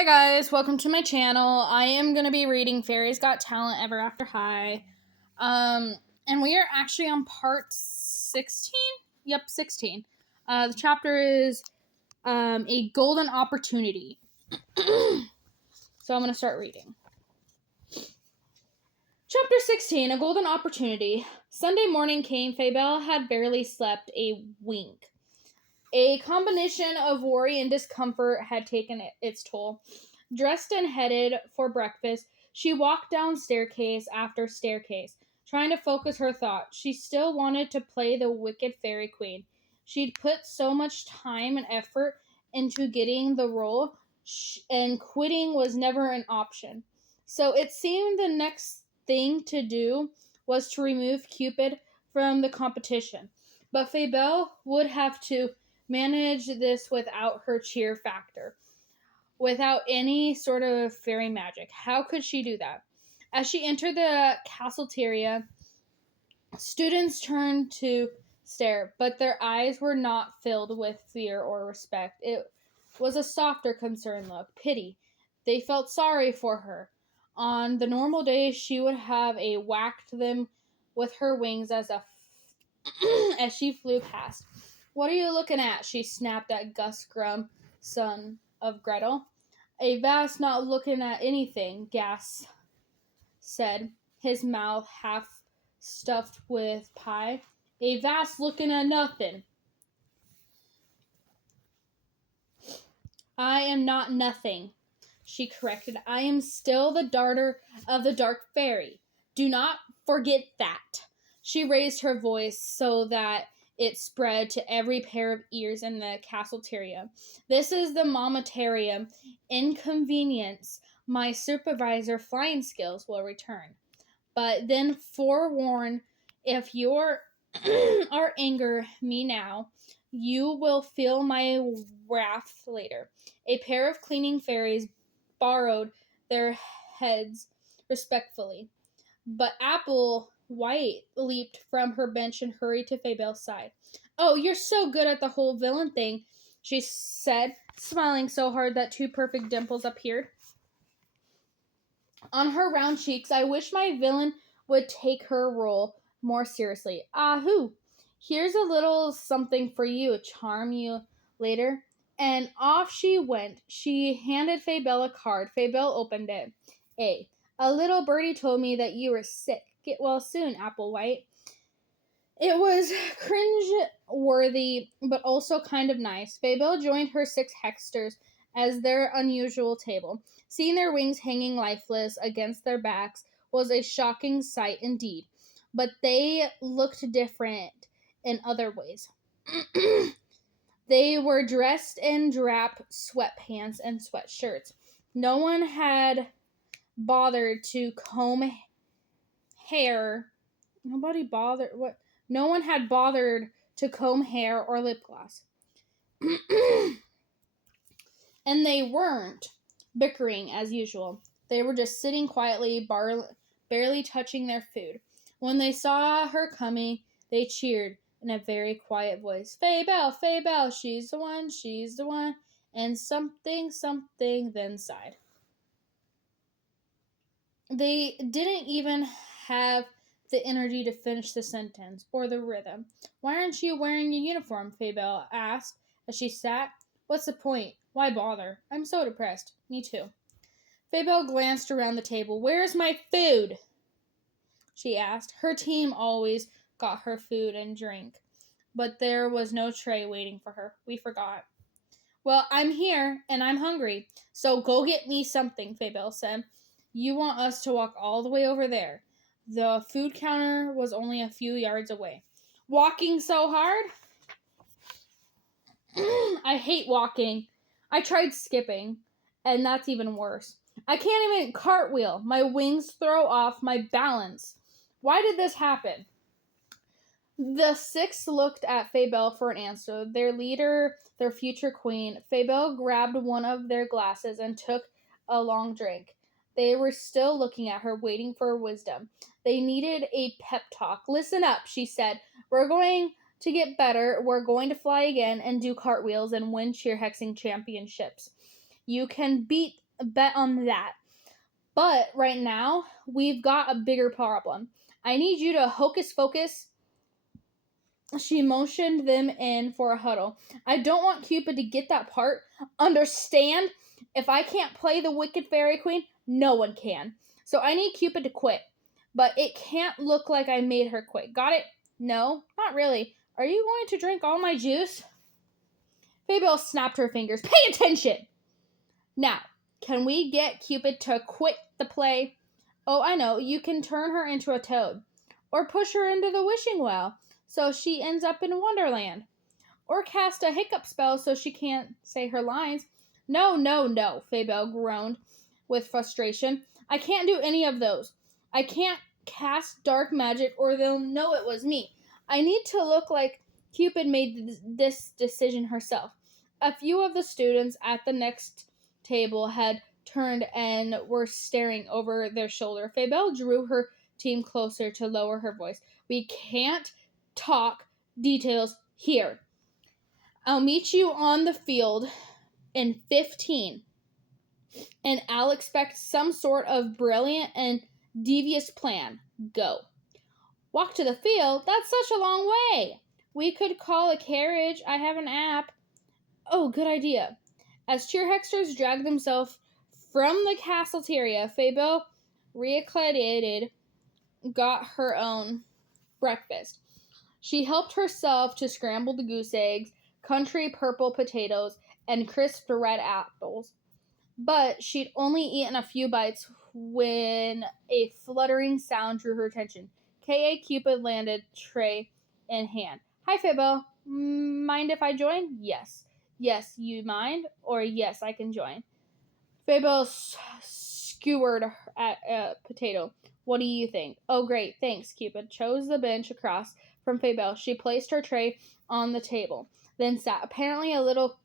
Hi guys, welcome to my channel. I am going to be reading Fairies Got Talent Ever After High. And we are actually on part 16? Yep, 16. The chapter is A Golden Opportunity. So I'm going to start reading. Chapter 16, A Golden Opportunity. Sunday morning came. Fabelle had barely slept a wink. A combination of worry and discomfort had taken its toll. Dressed and headed for breakfast, she walked down staircase after staircase, trying to focus her thoughts. She still wanted to play the wicked fairy queen. She'd put so much time and effort into getting the role, and quitting was never an option. So it seemed the next thing to do was to remove Cupid from the competition. But Fabelle would have to manage this without her cheer factor, without any sort of fairy magic. How could she do that? As she entered the cafeteria, students turned to stare, but their eyes were not filled with fear or respect. It was a softer, concerned look, pity. They felt sorry for her. On the normal day, she would have whacked them with her wings as she flew past. "What are you looking at?" she snapped at Gus Grum, son of Gretel. "Avast not looking at anything," Gas said, his mouth half stuffed with pie. "Avast looking at nothing." "I am not nothing," she corrected. "I am still the daughter of the Dark Fairy. Do not forget that." She raised her voice so that it spread to every pair of ears in the cafeteria. "This is the momentary inconvenience. My supervisor flying skills will return. But then forewarn, if you are anger me now, you will feel my wrath later." A pair of cleaning fairies borrowed their heads respectfully. But Apple White leaped from her bench and hurried to Fabelle's side. "Oh, you're so good at the whole villain thing," she said, smiling so hard that two perfect dimples appeared on her round cheeks. "I wish my villain would take her role more seriously. Ahoo! Here's a little something for you, charm you later." And off she went. She handed Fabelle a card. Fabelle opened it. "A little birdie told me that you were sick. Get well soon, Applewhite." It was cringe-worthy, but also kind of nice. Fabelle joined her 6 Hexters as their unusual table. Seeing their wings hanging lifeless against their backs was a shocking sight indeed, but they looked different in other ways. They were dressed in drab sweatpants and sweatshirts. No one had bothered to comb hair. No one had bothered to comb hair or lip gloss. And they weren't bickering as usual. They were just sitting quietly, barely touching their food. When they saw her coming, they cheered in a very quiet voice. "Fabelle, Fabelle, she's the one," and something, then sighed. They didn't even have the energy to finish the sentence or the rhythm. "Why aren't you wearing your uniform?" Fabelle asked as she sat. "What's the point? Why bother? I'm so depressed." "Me too." Fabelle glanced around the table. "Where's my food?" she asked. Her team always got her food and drink, but there was no tray waiting for her. "We forgot." "Well, I'm here, and I'm hungry, so go get me something," Fabelle said. "You want us to walk all the way over there?" The food counter was only a few yards away. "Walking so hard?" "I hate walking. I tried skipping, and that's even worse. I can't even cartwheel. My wings throw off my balance. Why did this happen?" The 6 looked at Fabelle for an answer. Their leader, their future queen. Fabelle grabbed one of their glasses and took a long drink. They were still looking at her, waiting for wisdom. They needed a pep talk. "Listen up," she said. "We're going to get better. We're going to fly again and do cartwheels and win cheer hexing championships. You can beat Bet on that. But right now, we've got a bigger problem. I need you to hocus focus. She motioned them in for a huddle. I don't want Cupid to get that part. Understand? If I can't play the Wicked Fairy Queen, no one can. So I need Cupid to quit. But it can't look like I made her quit. Got it? No, not really. Are you going to drink all my juice? Fabel snapped her fingers. Pay attention! Now, can we get Cupid to quit the play? Oh, I know. You can turn her into a toad. Or push her into the wishing well so she ends up in Wonderland. Or cast a hiccup spell so she can't say her lines. No, no, no, Fabel groaned with frustration. I can't do any of those. I can't cast dark magic or they'll know it was me. I need to look like Cupid made this decision herself. A few of the students at the next table had turned and were staring over their shoulder. Fabel drew her team closer to lower her voice. We can't talk details here. I'll meet you on the field in 15, and I'll expect some sort of brilliant and devious plan. Go. Walk to the field? That's such a long way. We could call a carriage. I have an app. Oh, good idea. As cheerhexters dragged themselves from the cafeteria, Fabel, reacclimated, got her own breakfast. She helped herself to scrambled goose eggs, country purple potatoes, and crisp red apples. But she'd only eaten a few bites when a fluttering sound drew her attention. K.A. Cupid landed, tray in hand. Hi, Fabel. Mind if I join? Yes. Yes, you mind? Or yes, I can join. Fabel skewered at a potato. What do you think? Oh, great, thanks. Cupid chose the bench across from Fabel. She placed her tray on the table, then sat. Apparently, a little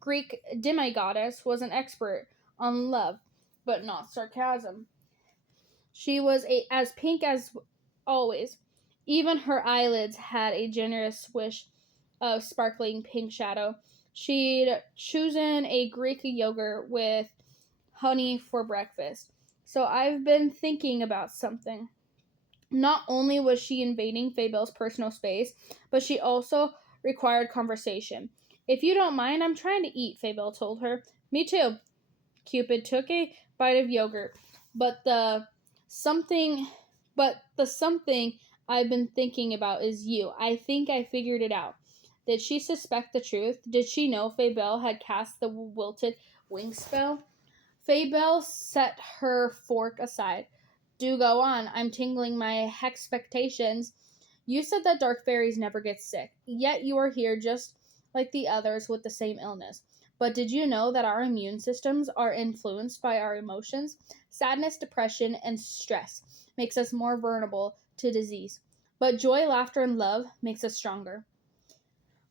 Greek demigoddess was an expert on love, but not sarcasm. She was as pink as always. Even her eyelids had a generous swish of sparkling pink shadow. She'd chosen a Greek yogurt with honey for breakfast. So I've been thinking about something. Not only was she invading Fabel's personal space, but she also required conversation. If you don't mind, I'm trying to eat, Fabel told her. Me too. Cupid took a bite of yogurt, but something the something I've been thinking about is you. I think I figured it out. Did she suspect the truth? Did she know Fabel had cast the wilted wing spell? Fabel set her fork aside. Do go on. I'm tingling my expectations. You said that dark fairies never get sick, yet you are here just like the others with the same illness. But did you know that our immune systems are influenced by our emotions? Sadness, depression, and stress makes us more vulnerable to disease. But joy, laughter, and love makes us stronger.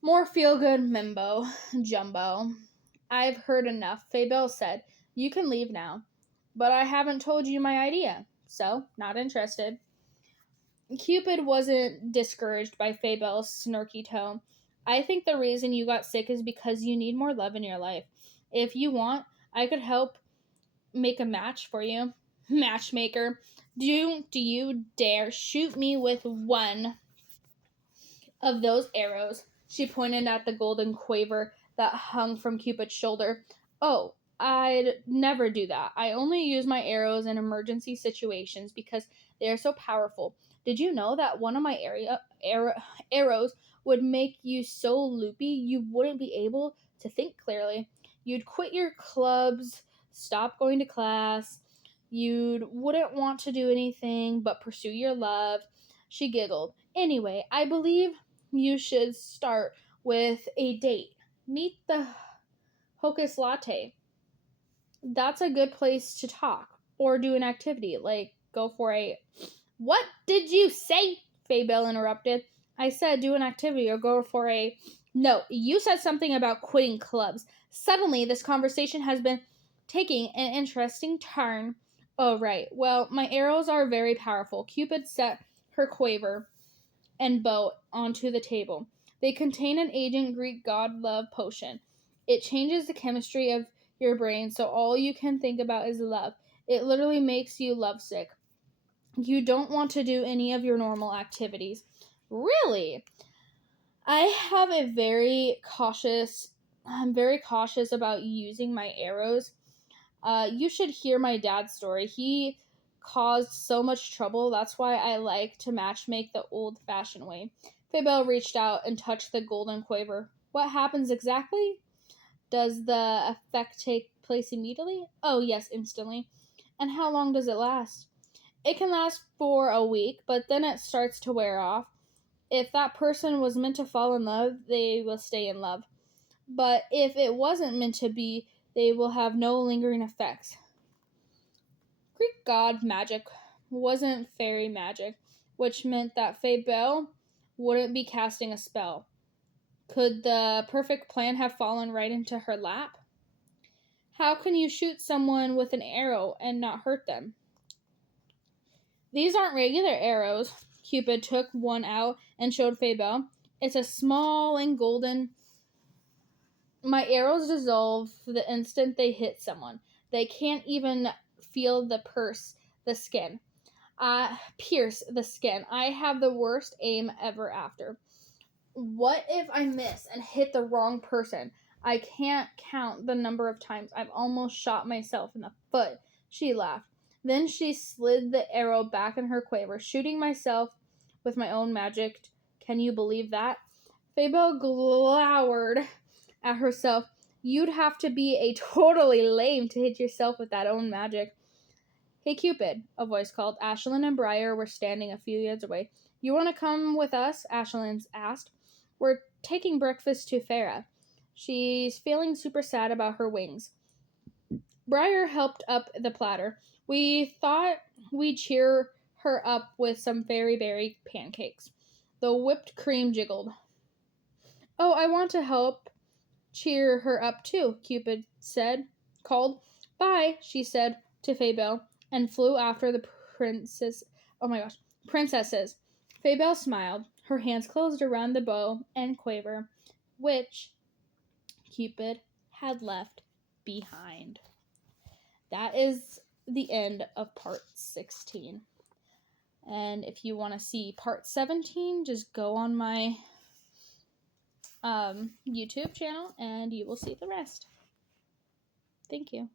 More feel-good mimbo jumbo. I've heard enough, Fabel said. You can leave now. But I haven't told you my idea, so not interested. Cupid wasn't discouraged by Fabel's snarky tone. I think the reason you got sick is because you need more love in your life. If you want, I could help make a match for you. Matchmaker, do you dare shoot me with one of those arrows? She pointed at the golden quiver that hung from Cupid's shoulder. Oh, I'd never do that. I only use my arrows in emergency situations because they are so powerful. Did you know that one of my arrows would make you so loopy you wouldn't be able to think clearly? You'd quit your clubs, stop going to class. You wouldn't want to do anything but pursue your love. She giggled. Anyway, I believe you should start with a date. Meet the Hocus Latte. That's a good place to talk or do an activity, like go for a... What did you say? Fabel interrupted. I said do an activity or go for a... No, you said something about quitting clubs. Suddenly, this conversation has been taking an interesting turn. Oh, right. Well, my arrows are very powerful. Cupid set her quiver and bow onto the table. They contain an ancient Greek god love potion. It changes the chemistry of your brain, so all you can think about is love. It literally makes you lovesick. You don't want to do any of your normal activities. Really? I have I'm very cautious about using my arrows. You should hear my dad's story. He caused so much trouble. That's why I like to matchmake the old-fashioned way. Faybelle reached out and touched the golden quiver. What happens exactly? Does the effect take place immediately? Oh, yes, instantly. And how long does it last? It can last for a week, but then it starts to wear off. If that person was meant to fall in love, they will stay in love. But if it wasn't meant to be, they will have no lingering effects. Greek god magic wasn't fairy magic, which meant that Faybelle wouldn't be casting a spell. Could the perfect plan have fallen right into her lap? How can you shoot someone with an arrow and not hurt them? These aren't regular arrows. Cupid took one out and showed Faybelle. It's a small and golden. My arrows dissolve the instant they hit someone. They can't even feel the skin. Pierce the skin. I have the worst aim ever after. What if I miss and hit the wrong person? I can't count the number of times I've almost shot myself in the foot. She laughed. Then she slid the arrow back in her quiver, shooting myself with my own magic. Can you believe that? Faybelle glowered at herself. You'd have to be a totally lame to hit yourself with that own magic. Hey, Cupid, a voice called. Ashlyn and Briar were standing a few yards away. You want to come with us? Ashlyn asked. We're taking breakfast to Farah. She's feeling super sad about her wings. Briar helped up the platter. We thought we'd cheer her up with some fairy berry pancakes. The whipped cream jiggled. Oh, I want to help cheer her up too, Cupid called. Bye, she said to Faybelle, and flew after the princesses. Faybelle smiled. Her hands closed around the bow and quiver, which Cupid had left behind. That is the end of part 16. And if you want to see part 17, just go on my YouTube channel and you will see the rest. Thank you.